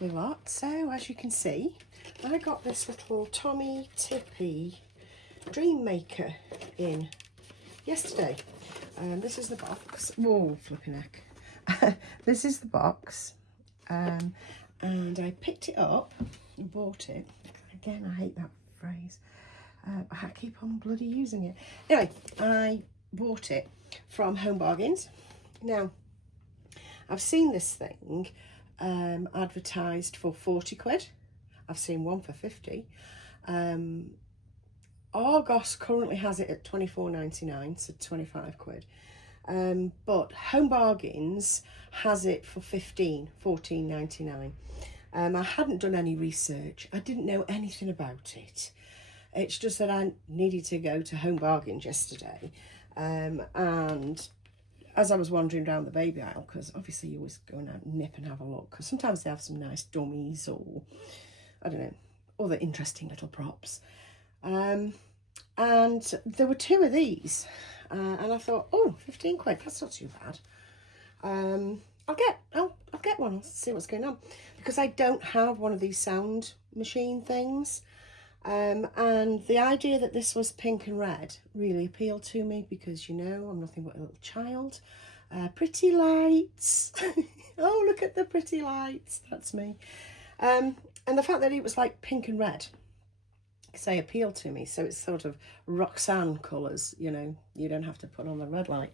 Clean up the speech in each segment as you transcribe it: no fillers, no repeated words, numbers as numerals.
lovely lot. So as you can see, I got this little Tommy Tippy Dream Maker in yesterday. This is the box. Whoa, flipping heck. This is the box. And I picked it up and bought it. Again, I hate that phrase. I keep on bloody using it. Anyway, I bought it from Home Bargains. Now, I've seen this thing advertised for 40 quid. I've seen one for 50. Argos currently has it at 24.99, so 25 quid. But Home Bargains has it for 14.99. I hadn't done any research. I didn't know anything about it. It's just that I needed to go to Home Bargains yesterday. And as I was wandering down the baby aisle, because obviously you always go and nip and have a look, because sometimes they have some nice dummies or, I don't know, other interesting little props. And there were two of these. And I thought, oh, 15 quid, that's not too bad. I'll get one, I'll see what's going on. Because I don't have one of these sound machine things. And the idea that this was pink and red really appealed to me because, you know, I'm nothing but a little child. Pretty lights. Oh, look at the pretty lights. That's me. And the fact that it was like pink and red, say, appealed to me. So it's sort of Roxanne colours, you know, you don't have to put on the red light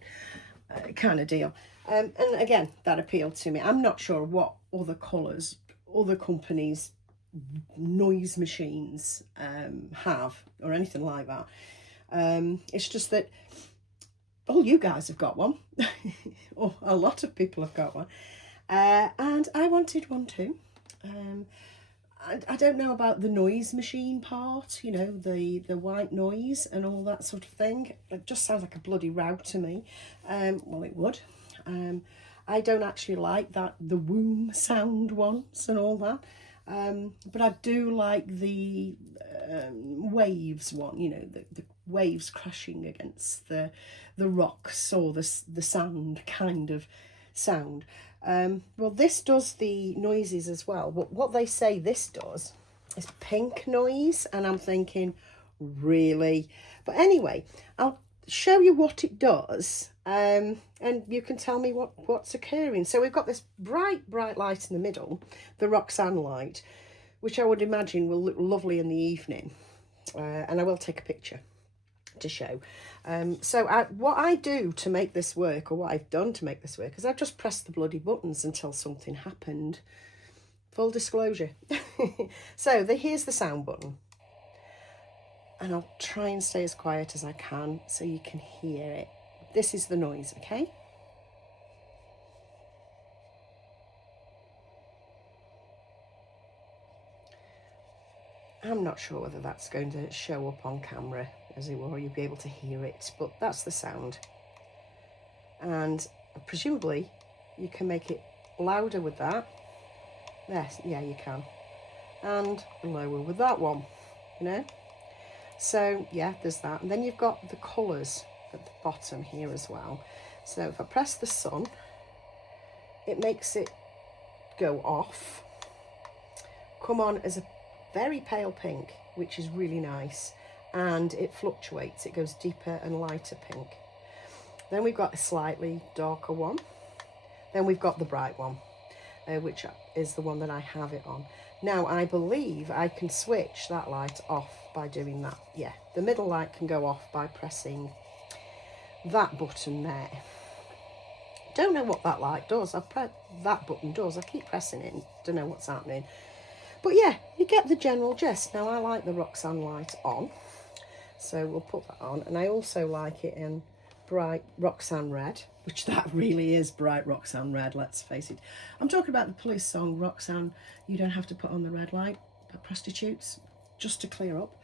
kind of deal. And again, that appealed to me. I'm not sure what other colours other companies noise machines have or anything like that. It's just that all you guys have got one. Or a lot of people have got one. And I wanted one too. I don't know about the noise machine part, you know, the white noise and all that sort of thing. It just sounds like a bloody row to me. Well, it would. I don't actually like the womb sound ones and all that. But I do like the waves one, you know, the waves crashing against the rocks or the sand kind of sound. Well, this does the noises as well. What they say this does is pink noise, and I'm thinking, really? But anyway, I'll show you what it does, and you can tell me what's occurring. So we've got this bright light in the middle, the Roxanne light, which I would imagine will look lovely in the evening, and I will take a picture to show. So what I do to make this work, or what I've done to make this work, is I've just pressed the bloody buttons until something happened. Full disclosure. So here's the sound button. And I'll try and stay as quiet as I can so you can hear it. This is the noise, okay? I'm not sure whether that's going to show up on camera, as it were, you'll be able to hear it, but that's the sound. And presumably you can make it louder with that. Yes, yeah, you can. And lower with that one, you know? So yeah, there's that. And then you've got the colours at the bottom here as well. So if I press the sun, it makes it go off, come on as a very pale pink, which is really nice, and it fluctuates. It goes deeper and lighter pink. Then we've got a slightly darker one. Then we've got the bright one, which is the one that I have it on. Now, I believe I can switch that light off by doing that. Yeah, the middle light can go off by pressing that button there. Don't know what that light does. That button does. I keep pressing it and don't know what's happening. But yeah, you get the general gist. Now, I like the Roxanne light on, so we'll put that on. And I also like it in bright Roxanne red, which that really is bright Roxanne red, let's face it. I'm talking about the police song, Roxanne, You Don't Have to Put on the Red Light, by Prostitutes, just to clear up.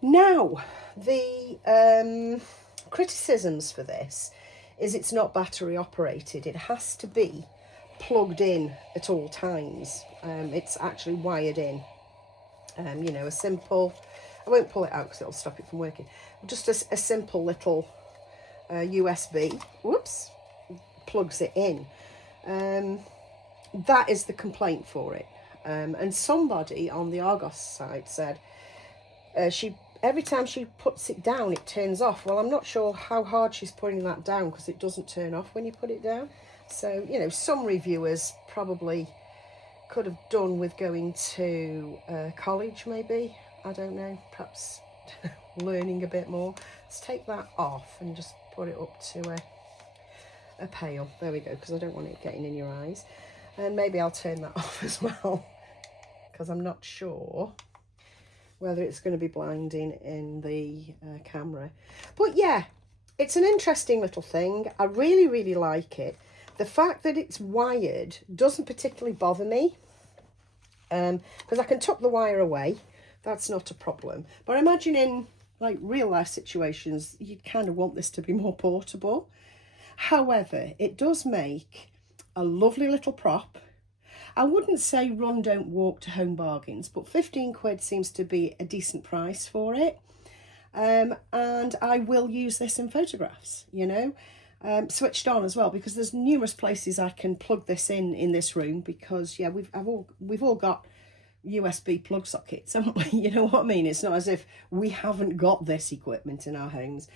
Now, the criticisms for this is it's not battery operated. It has to be plugged in at all times. It's actually wired in. You know, a simple, I won't pull it out because it'll stop it from working, just a simple little USB, whoops, plugs it in. That is the complaint for it. And somebody on the Argos site said every time she puts it down, it turns off. Well, I'm not sure how hard she's putting that down, because it doesn't turn off when you put it down. So, you know, some reviewers probably could have done with going to college, maybe. I don't know, perhaps learning a bit more. Let's take that off and just put it up to a pale. There we go, because I don't want it getting in your eyes. And maybe I'll turn that off as well, because I'm not sure whether it's going to be blinding in the camera. But yeah, it's an interesting little thing. I really, really like it. The fact that it's wired doesn't particularly bother me, because I can tuck the wire away. That's not a problem. But I imagine in like real life situations, you kind of want this to be more portable. However, it does make a lovely little prop. I wouldn't say run, don't walk to Home Bargains, but 15 quid seems to be a decent price for it. And I will use this in photographs, you know, switched on as well, because there's numerous places I can plug this in this room, because yeah, we've all got USB plug sockets, haven't we? You know what I mean? It's not as if we haven't got this equipment in our homes.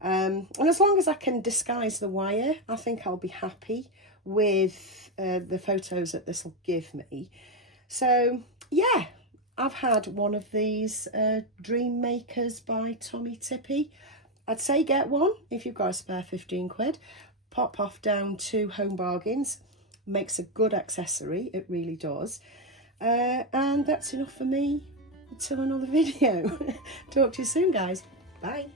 And as long as I can disguise the wire, I think I'll be happy with the photos that this will give me. So yeah, I've had one of these Dream Makers by Tommy Tippy. I'd say get one if you've got a spare 15 quid. Pop off down to Home Bargains. Makes a good accessory, it really does. And that's enough for me. Until another video. Talk to you soon, guys. Bye.